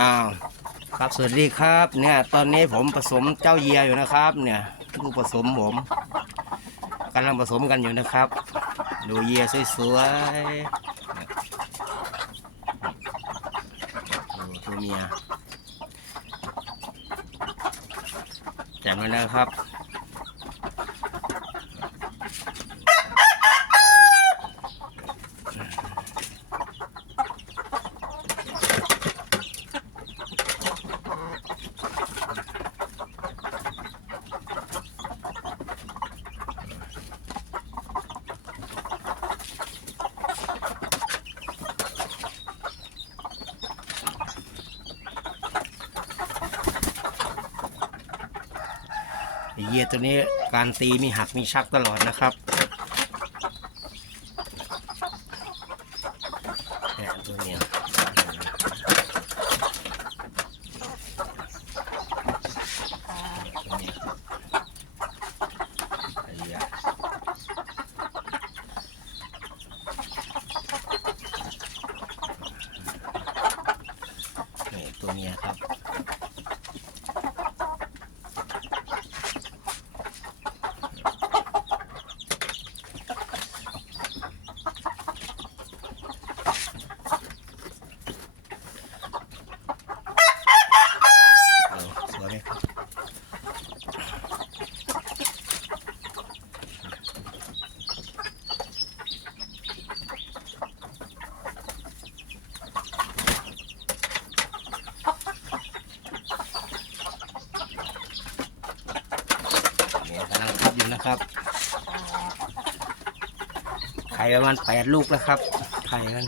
อ้าวครับสวัสดีครับเนี่ยตอนนี้ผมผสมเจ้าเยียอยู่นะครับ เนี่ยลูกผสมผมกำลังผสมกันอยู่นะครับ ดูเยียสวยๆเนี่ยดูตัวเมียแจ่มเลยนะครับ เยียตัวนี้การตีมีหักมีชักตลอดนะครับเนี่ตัวเนี้ยตัวนี้ยไอ้เหี้ยนี่ตัวเมียครับ เออสวยไหมครับเนี่ยกำลังทับอยู่ นะครับ ไข่ประมาณแปดลูกแล้วครับ ไข่กัน